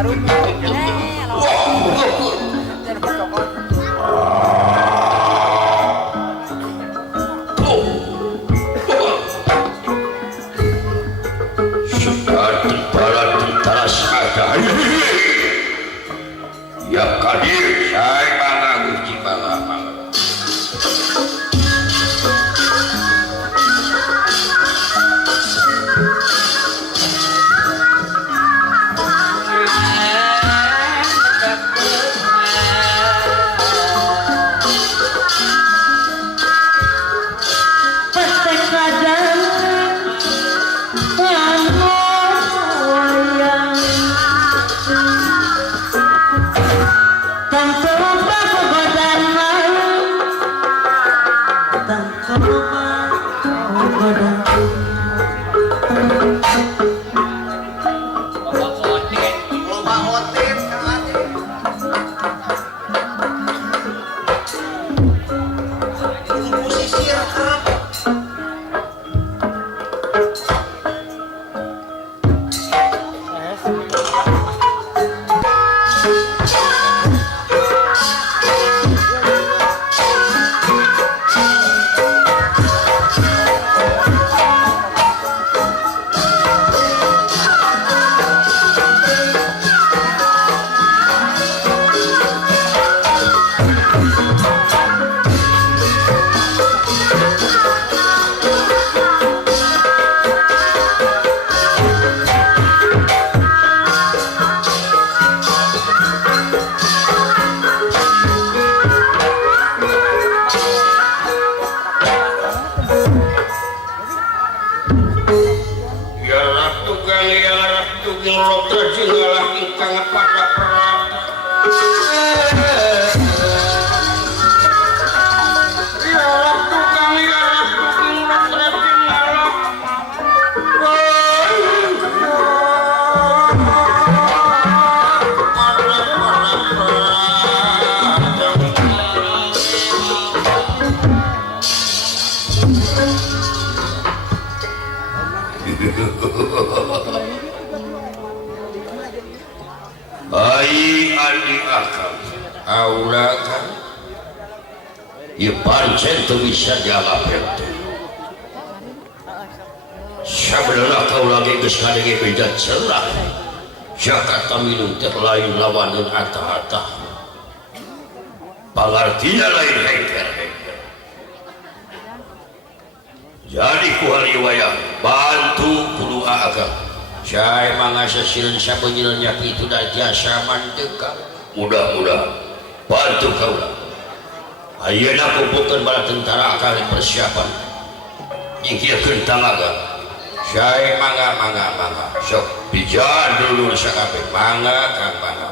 jarum. Sudah tibalah tentara sadar. Ya kadir, saya bangga Gusti bangga. Ai adi akal aula kan ieu pancen teu bisa jawab itu sabenerna kaula ge geus ngadenge beda cerah Jakarta minum teh lain lawaneun atah-atah pangartina lain hengker jadi ku hariwaya bantu kudu agak saya mangasa sireun sabeunyeun nya kitu da jasa manteuka mudah-mudahan bantu kaula ayeuna kumpulkeun bala tentara kali persiapan nyingkirkeun tamaga saya mangga sok bijan dulu sakabeh mangga kang mangga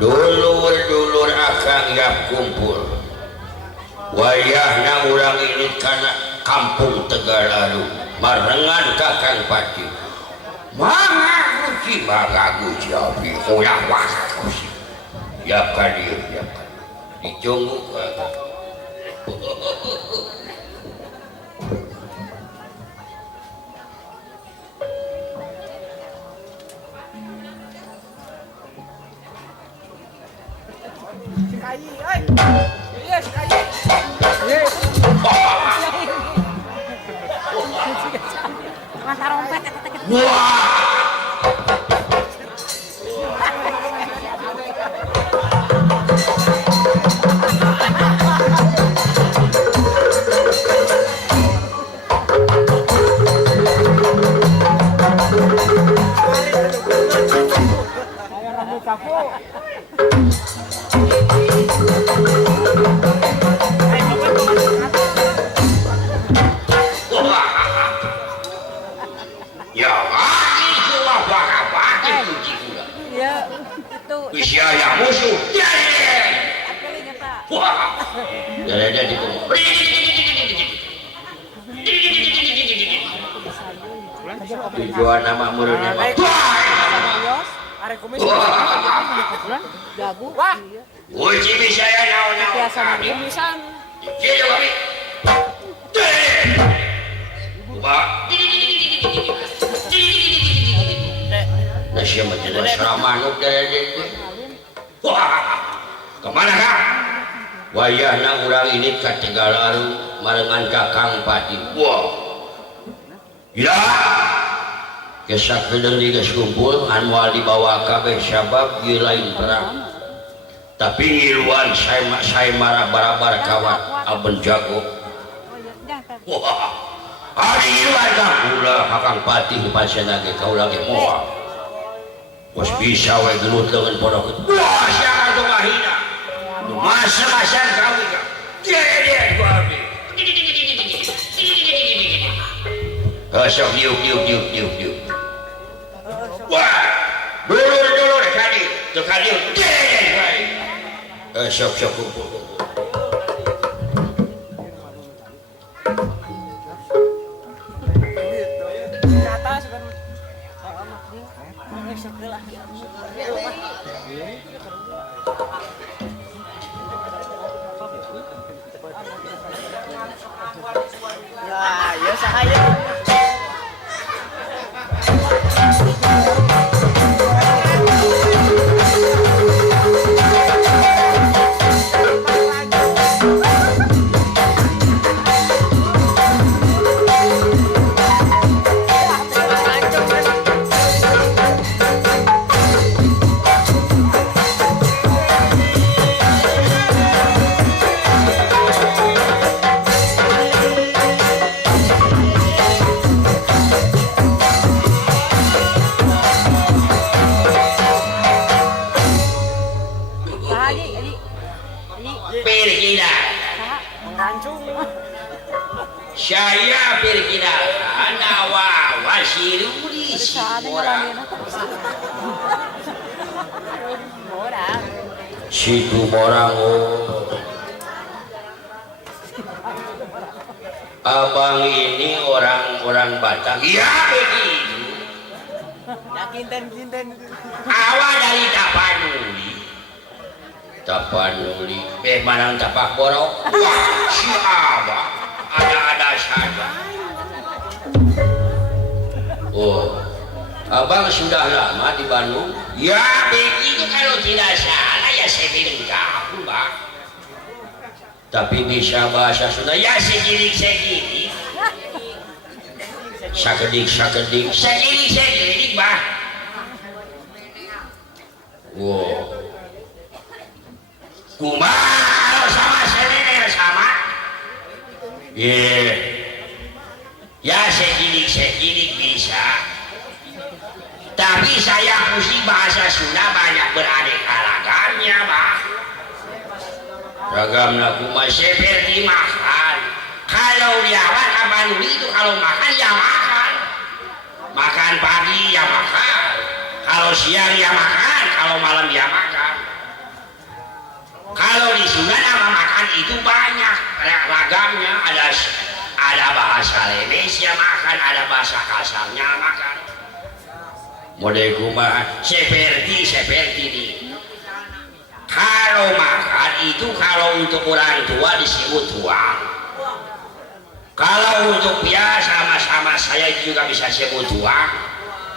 dulur-dulur akan gak kumpul wayahna urang ini karena kampung Tegalalu marengan kakang pati mangga Gusti abi ulah wasa Gusti ya kadir ditunggu Ya, itu mah baka-baki kunci gula. Iya, itu. Isya yang musuh. Ya. Wah. Ada di bawah. Tujuan nama muridnya Pak. Are kumis. Gagu. Wah. Uji bisa ya naon-naon. Biasa kumisan. Iya, Pak. Wah. Nasi macam seramanuk dari wah, kemana kak? Wayahna urang ini ka Tegalaru marengan Kakang Pati. Wah, ya, kesak kedeng digas kumpul, anwal dibawa kabeh sabab ieu lain perang. Tapi ngiluan saya marah barabar kawat aben jago. Wah, hari ngiluan kang ulah Kakang Pati di pasien ge kaula ge moal. Bos bisa we gelut dengan podok. Wah, siapa tu mahina? Masa-masa kami kan. Dia gua ambil. Sok diuk. Wah, dulur kali. Tu kali. Sok kumpul. Ya sahaya. Saya perkenalkan nama Wasirudi Situ Morang. Abang ini orang Batak. Ya begitu. Kinten. Awal dari Tapanuli. Manang Tapak Borok. Wah, si Abang. Ada saja. Oh, abang sudah lama di Bandung? Ya begitu, kalau tidak salah ya sepiring kampung bang. Tapi bisa bahasa Sunda ya segidik sakedik bang. Wow, kumaha sama senene sama. Ya segidik bisa. Tapi saya pusing bahasa Sunda banyak beraneka ragamnya, Pak. Ragamnya kumaha seperti makan. Kalau diawat Abanuli itu kalau makan ya makan. Makan pagi ya makan. Kalau siang ya makan, kalau malam ya makan. Kalau di Sunda nama makan itu banyak ragamnya, ada bahasa lemes ya makan, ada bahasa kasarnya makan. Model kumaha seperti ini. Kalau makan itu kalau untuk orang tua disebut tuang. Kalau untuk biasa sama-sama saya juga bisa sebut tuang.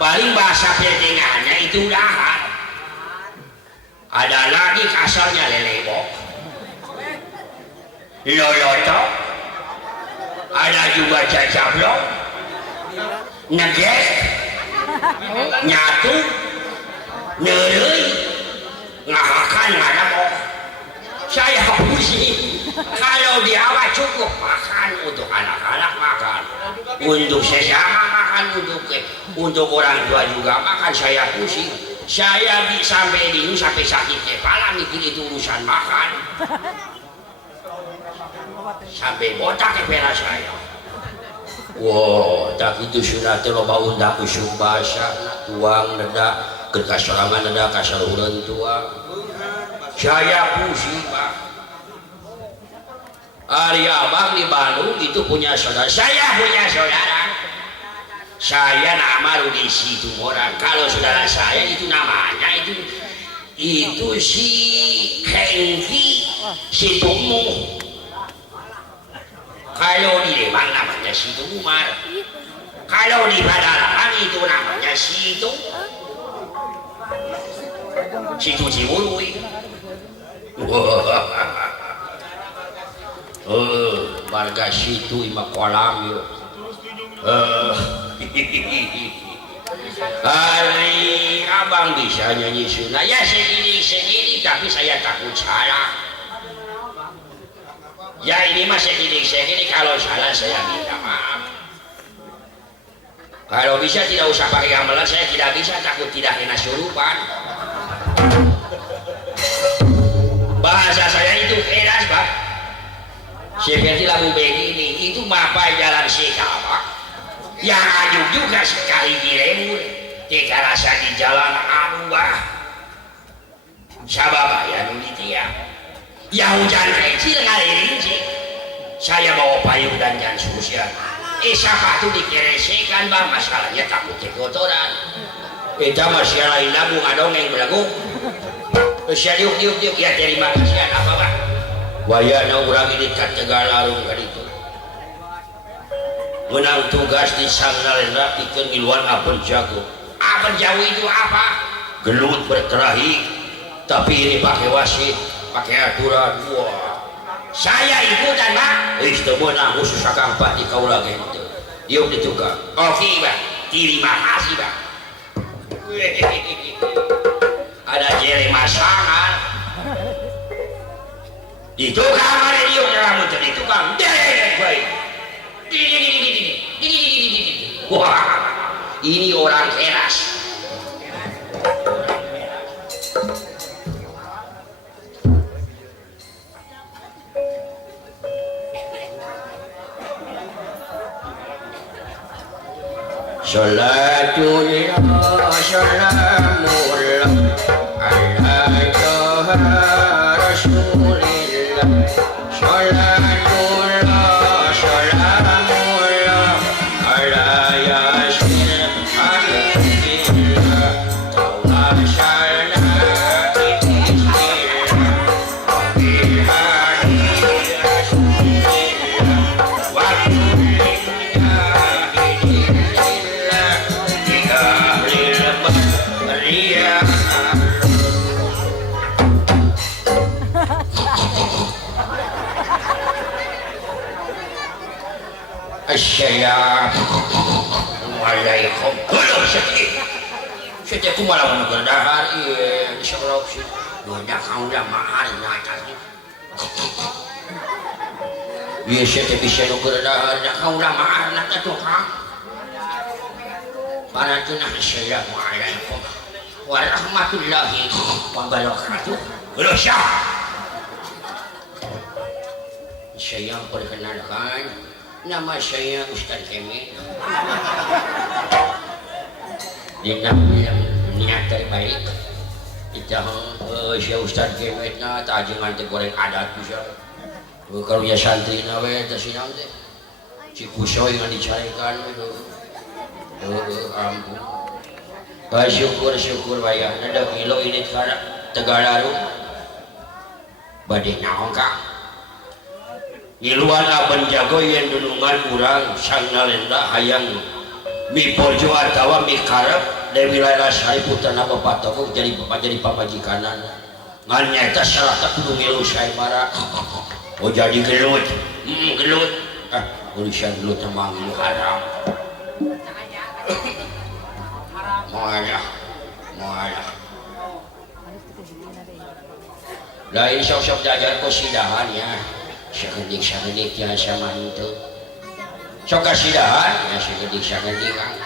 Paling bahasa pertengahannya itu udahan. Ada lagi kasarnya lelebok, loloto, ada juga cacablok, neges, nyatu, nerei, ngahakan ngadamok. Saya pusing. Kalau di awal cukup makan untuk anak-anak makan, untuk sesama makan, untuk orang tua juga makan. Saya pusing. saya sampai bingung sampai sakit kepala mikir itu urusan makan sampai botak kepala saya. Wow, tak itu sunat loba undang usum bahasa tuang neda kerkasorangan neda kasaluhureun tuang. Saya pusing Pak. Ari abang di Bandung itu punya saudara. Saya punya saudara. Saya nama Rudi Situmorang. Kalau saudara saya itu namanya itu si Hengki Situmu. Kalau di Lembang namanya Situ Umar. Kalau di Padalarang itu namanya Situ Cibului. Warga situ imah kolam yuk. Hari abang bisa nyanyi sunah ya segini tapi saya takut salah ya ini mah segini kalau salah saya minta maaf. Kalau bisa tidak usah pakai gamelan, saya tidak bisa, takut tidak kena surupan. Bahasa saya itu keras Pak, seperti lagu begini itu mapai jalan sekapak yang ajuk juga sekali diremur jika rasa di jalan abah sababa ya nulitia ya hujan kecil ngalirinci saya bawa payung dan jan sosial sepatu dikeresekan Bang, masalahnya takut kotoran kita masih lain lagu ngadongeng belagu saya diuk ya terima kasih apa Bang wayana urang ini kat Tegalarung kan itu menang tugas di Sangnalendra pikeun miluan apel jago. Apel jago itu apa? Gelut berkerahi tapi ini pakai wasit, pakai aturan. Wah, saya ikutan Pak. Itu menang khusus akang Pak di kaula gitu. Yuk ditukar. Oke Bang, terima kasih Bang. Ada jere masangan. Ditukar mana yuk rambut ditukar. Baik. Wah, ini orang keras. Salatullah salamullah ala rasulillah salatullah salamullah ala yasin hamdillah tawassalna bismillah wa bihadi rasulillah wa Assalamualaikum. Halo sedih. Sedih aku malah menegardahar. Iya, insyaallah sih. Udah kau udah mahal nakasnya. Iya, sedih bisa menegardahar. Kau udah mahal nakasnya tuh kang. Assalamualaikum warahmatullahi wabarakatuh. Halo siapa? Saya perkenalkan. Nama saya Ustaz Kemet. Dengan niat terbaik kita saya Ustaz Kemet na tajungan teh goreng adat bisa. Kalau ya santri na we teh sinang teh. Si kusoy yang dicarikan itu. Ampun. Syukur wayah ada kilo ini Tegalarung. Bade naon Kang? Iluan aben jago yang dunungan kurang Sangnalendra hayang mipojo atawa mikarep dari wilayah saya putana bapak toko jadi papajikanan ngan nyata salah tak kudu ngilu saya marah oh jadi gelut urusan gelut emang ngilu haram moalnya lain sok-sok jajan kosidahan ya sekedik ya sama itu sok kasidahan ya sekedik Kang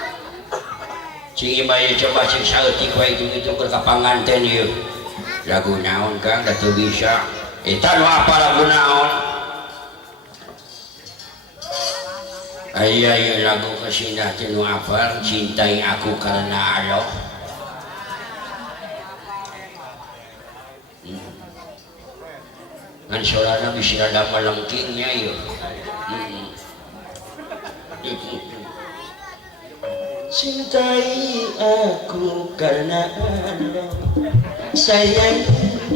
cing ibae coba cing saeutik wae gitu keur ka panganten ieu lagu naon Kang da teu bisa eta nu apa lagu naon aya ieu lagu kasinah teh nu apal cintai aku karena Allah ngan saudara bisa ada melengkingnya ieu cintai aku karena Allah sayang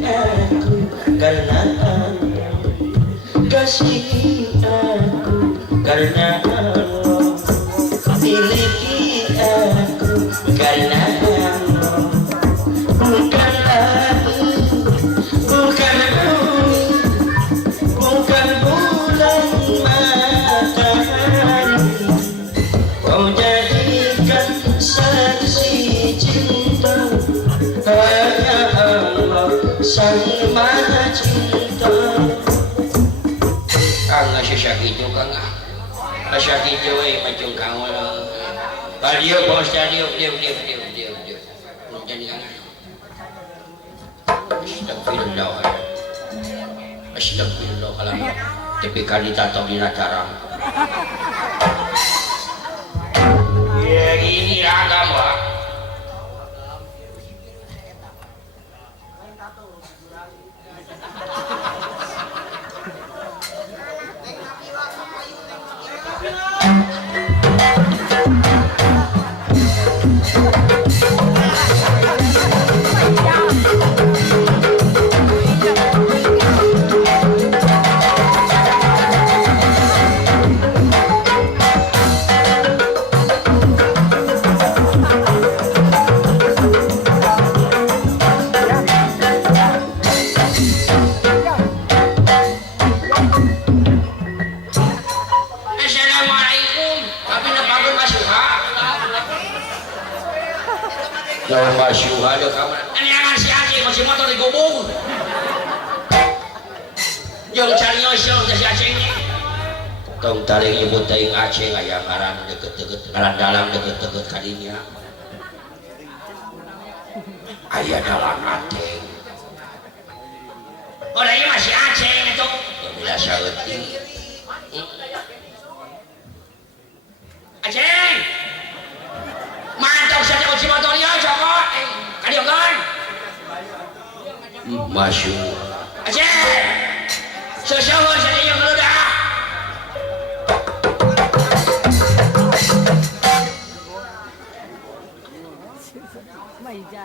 aku karena Allah kasih aku karena Allah miliki aku karena Allah bukan aku bukan bumi bukan bulan matahari kau jadikan saksi cinta hanya Allah sang maha cinta Kang ngasih sakitu Kang sakitu we macung Kang radio bos radio dia jadi Kang Astagfirullah kalau tapi kali tato di nacara ya gini agama Lawan masyuha ada kamar. Ini yang si Aceh masih motor di gubung. Yang cari nyosong si Aceh ini. Tong tarik ibu taring Aceh aya ngaran deket-deket, ngaran dalam deket-deket kadinya. Aya dalam Aceh. Oh, ini masih Aceh itu. Bila saeutik. Aceh. Mantap saja uji motornya Joko kadieu kan masuk Aceh seseueur saja yang geludah Maija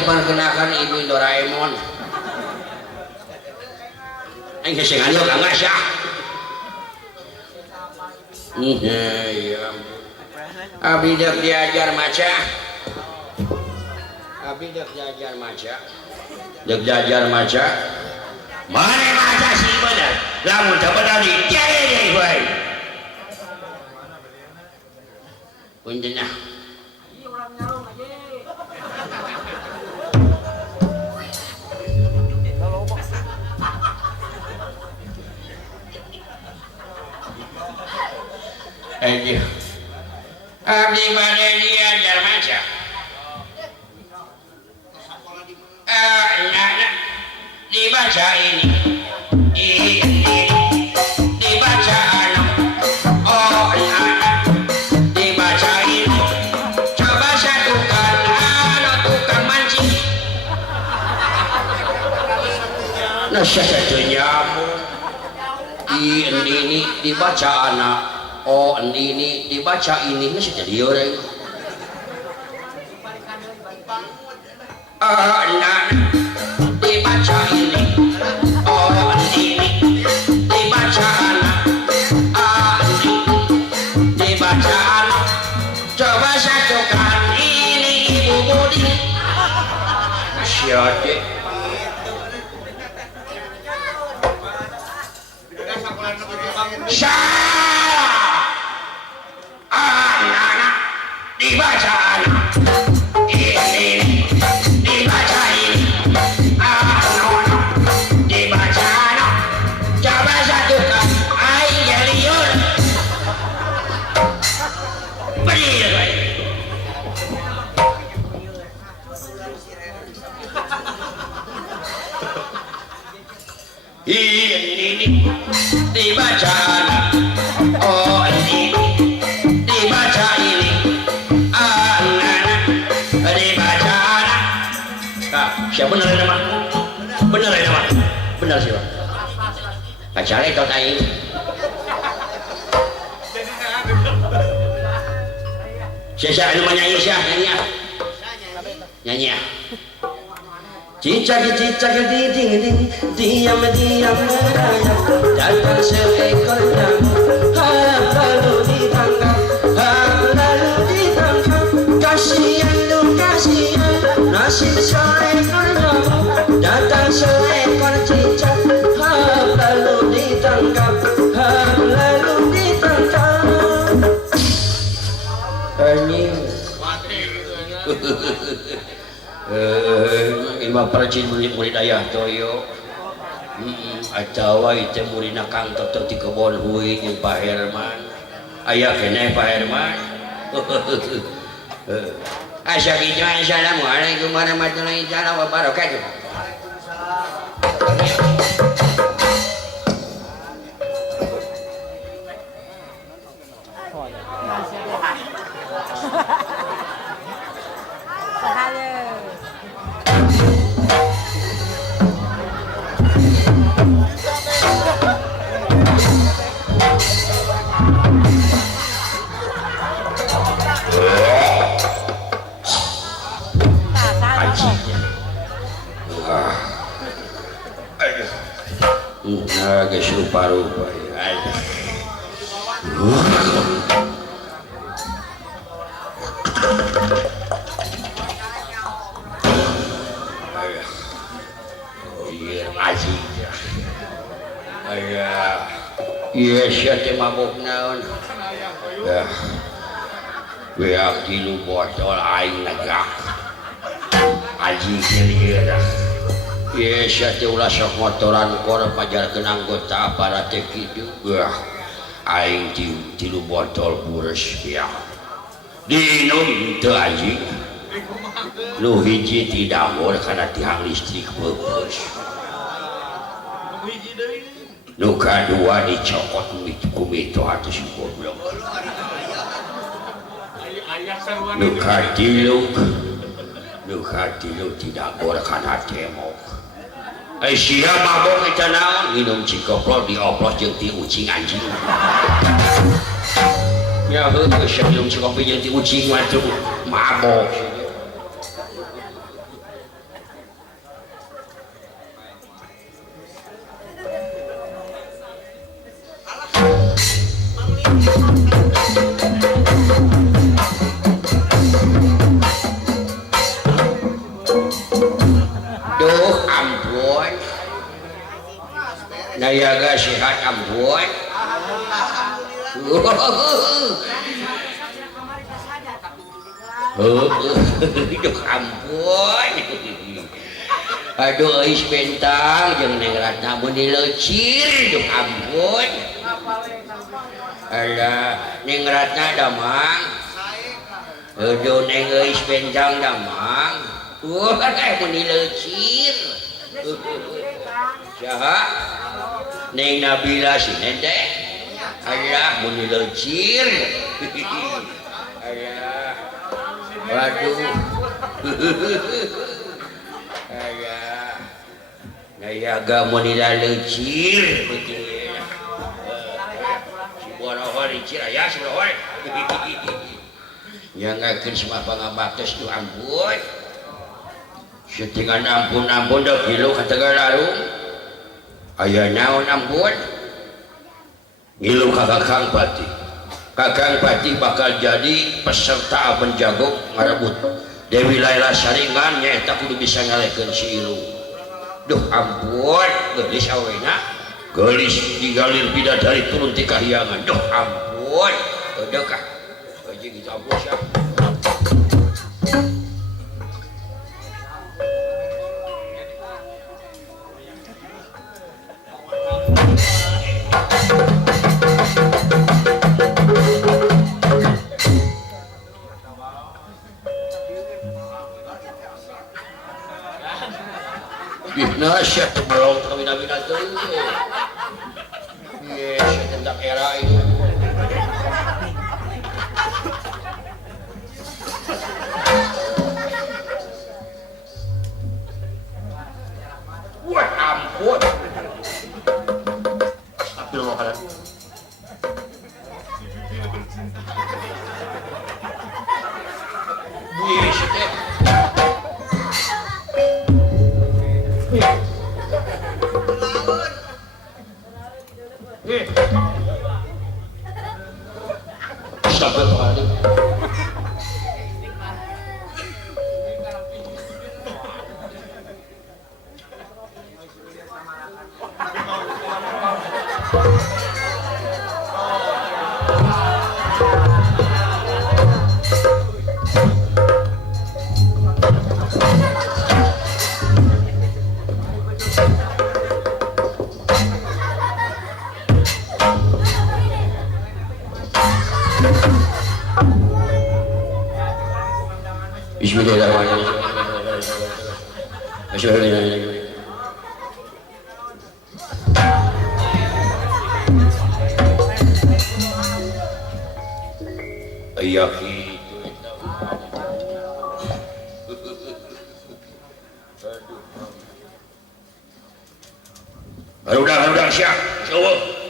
perkenakan Ibu Doraemon aing sing alieu Kang Asya iya abdi dek diajar maca dek diajar maca mane maca sih bener lamun teu bener di deui we punten nah aja abdi bade diajar maca dibaca ini dibaca dibaca ini coba satukan tukang mancing satu nyamuk. Ini dibaca anak. Oh ini dibaca ini nggak sih jadi orang. Anak dibaca ini. Oh ini dibaca anak. Ini dibaca anak. Coba satukan ini Ibu Budi. Siapa? Salah. Anak dibaca anak. Ini dibaca ini. Anak dibaca anak. Coba satukan. Ai jeliur. Berdiri. Ini dibaca anak. Oh ini dibaca ini. Anak dibaca anak. Siapa benar nama? Benar nama? Benar siapa? Pacarnya kau tanya. Siapa lu nyanyi siapa nyanyi? Nyanyi. Cicak ding ding ding, diam merayap, datang seekor nyamuk, lalu ditangkap, kasihan lu kasihan, nasib seekor nyamuk, datang seekor cicak, lalu ditangkap. Ima percin murid ayah toyo atau itu murid nakang toto di kebon hui yang Pak Herman ayah kena Pak Herman Assalamualaikum warahmatullahi wabarakatuh. Agak rupa-rupa iya siapa mabuk naon beak tilu botol aing negak aji kira iya siapa ulah sok motoran kor pajarkeun anggota aparat kitu aing tilu botol bures ya diinum teu aji nu hiji tidak mur karena tiang listrik beus nu kadua dicokot ku mito atus goblok nu katilu tidak mur karena temok sia mabok eta naon minum cikoplok dioplos jeung ti ucing anjing ya heuh sia minum cikopi jeung ti ucing mah tuh mabok. Duh ampun nayaga sehat ampun duh ampun aduh is bentang jeung Neng Ratna mun dilecir duh ampun alah Neng Ratna damang aduh Neng is bentang damang kayak mun dilecir saha Neng Nabila si Nende alah mun dilecir alah waduh alah aya gamun dilalecir betul si borohor dicir aya si borohor nyangakeun semua pangabatos tu ampun setingan ampun dah kilo ka Tagalarung aya naon ampun ngilu ka Kakang Pati bakal jadi peserta Abon Jago ngarebut Dewi Laila Saringan nyaeta kudu bisa ngalekeun si Ilu. Duh ampun geulis awena geulis digalir bidadari turun ti kahyangan. Duh ampun teu kah jeung kita ampun sia. Nasya belum terminal-minal tuh. Yes, tentang era ini. Wah, ampun. Ambil makanan. Yes, deh. Bismillahirrahmanirrahim. Aya kitu eta. Harudah siap. Insyaallah.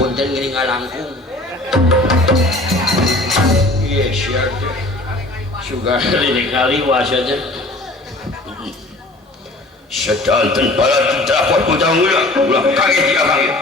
Punten gini ngalangkung. Iya siap deh. Sugar ini kali wasanya. Sedalten para dapat putang ulah kaget dia kaget.